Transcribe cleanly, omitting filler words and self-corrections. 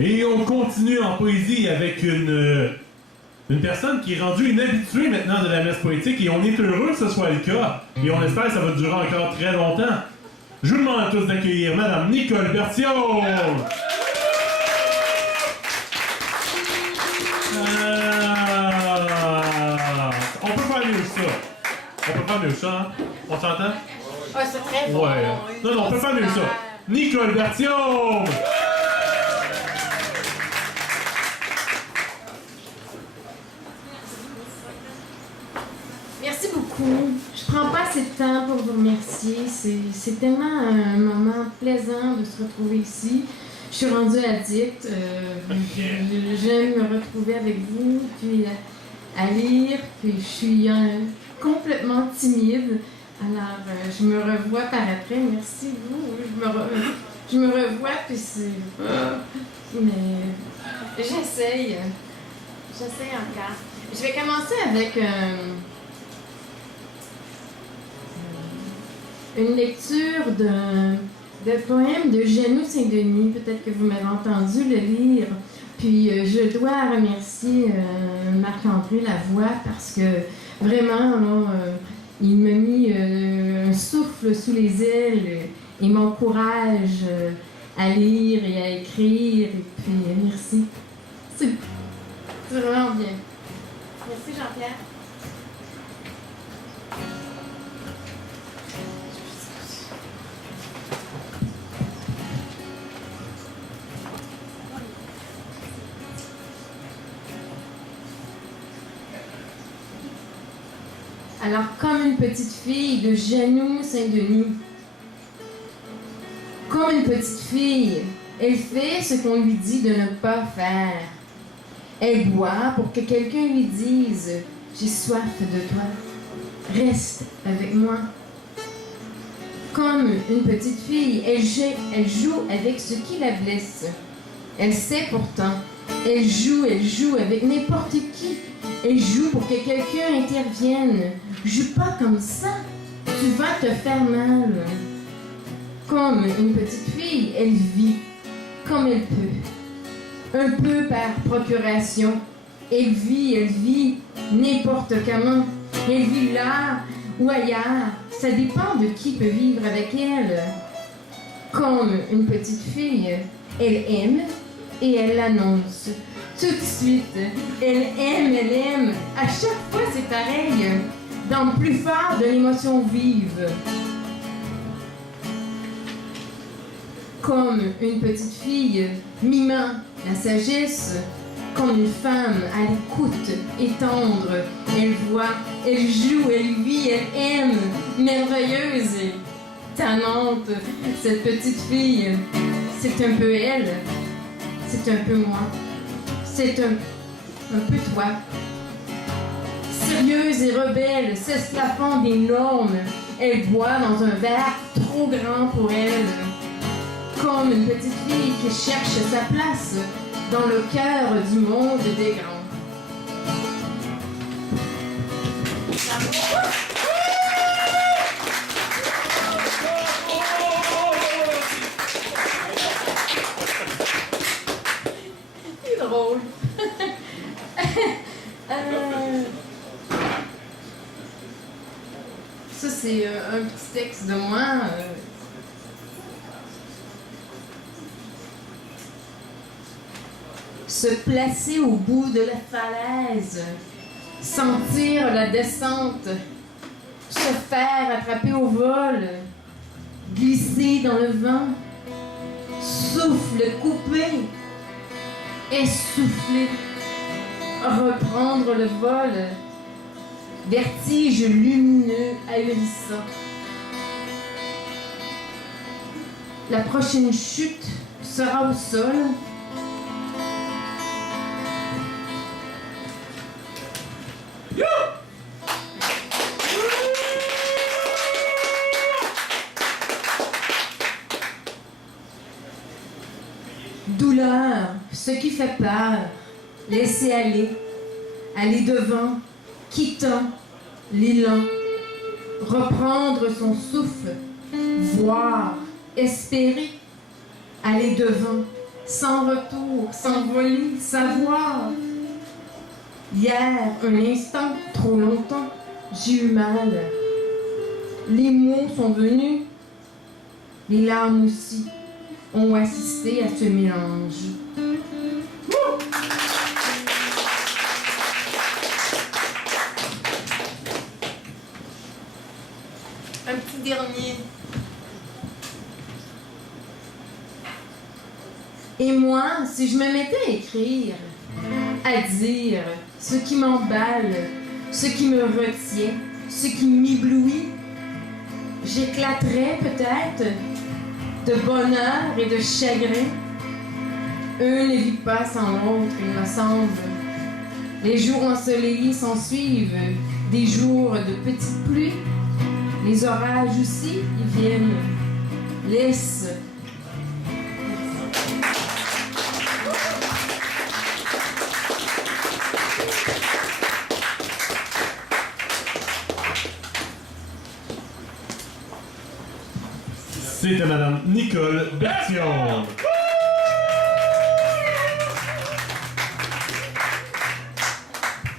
Et on continue en poésie avec une personne qui est rendue une habituée maintenant de la messe poétique et on est heureux que ce soit le cas. Et on espère que ça va durer encore très longtemps. Je vous demande à tous d'accueillir Madame Nicole Berthiaud. On peut faire mieux que ça. On peut faire mieux que ça, hein? On s'entend? Ouais, c'est très bon. Ouais. Non, on peut faire mieux que ça. Nicole Berthiaud! Merci beaucoup. Je prends pas assez de temps pour vous remercier. C'est tellement un moment plaisant de se retrouver ici. Je suis rendue addict. J'aime me retrouver avec vous, puis à lire. Puis je suis complètement timide. Alors, je me revois par après. Merci vous. Je me revois, puis c'est... mais j'essaye. J'essaye encore. Je vais commencer avec une lecture de poème de Jeannot Saint-Denis. Peut-être que vous m'avez entendu le lire. Puis je dois remercier Marc-André Lavoie parce que vraiment, il m'a mis un souffle sous les ailes et m'encourage à lire et à écrire. Et puis merci. C'est vraiment bien. Merci Jean-Pierre. Alors, comme une petite fille de Jeannot Saint-Denis. Comme une petite fille, elle fait ce qu'on lui dit de ne pas faire. Elle boit pour que quelqu'un lui dise « J'ai soif de toi, reste avec moi ». Comme une petite fille, elle joue avec ce qui la blesse. Elle sait pourtant, elle joue avec n'importe qui. Elle joue pour que quelqu'un intervienne. Joue pas comme ça, tu vas te faire mal. Comme une petite fille, elle vit comme elle peut. Un peu par procuration. Elle vit n'importe comment. Elle vit là ou ailleurs. Ça dépend de qui peut vivre avec elle. Comme une petite fille, elle aime et elle l'annonce. Tout de suite, elle aime. À chaque fois, c'est pareil. Dans le plus fort de l'émotion vive. Comme une petite fille mimant la sagesse, comme une femme à l'écoute et tendre. Elle voit, elle joue, elle vit, elle aime, merveilleuse et tannante. Cette petite fille, c'est un peu elle, c'est un peu moi, c'est un peu toi. Sérieuse et rebelle, s'esclaffant des normes, elle boit dans un verre trop grand pour elle. Comme une petite fille qui cherche sa place dans le cœur du monde des grands. C'est drôle. Ça, c'est un petit texte de moi. Se placer au bout de la falaise, sentir la descente, se faire attraper au vol, glisser dans le vent, souffle coupé, essouffler, reprendre le vol, vertige lumineux ahurissant. La prochaine chute sera au sol. Douleur, ce qui fait peur, laisser aller devant, quittant l'élan, reprendre son souffle, voir, espérer, aller devant, sans retour, s'envoler, savoir. Hier, un instant, trop longtemps, j'ai eu mal. Les mots sont venus, les larmes aussi ont assisté à ce mélange. Un petit dernier. Et moi, si je me mettais à écrire, à dire ce qui m'emballe, ce qui me retient, ce qui m'éblouit, j'éclaterais peut-être de bonheur et de chagrin. Un ne vit pas sans l'autre, il me semble. Les jours ensoleillés s'en suivent, des jours de petites pluies. Les orages aussi, ils viennent. Laisse. C'était Madame Nicole Bertillon.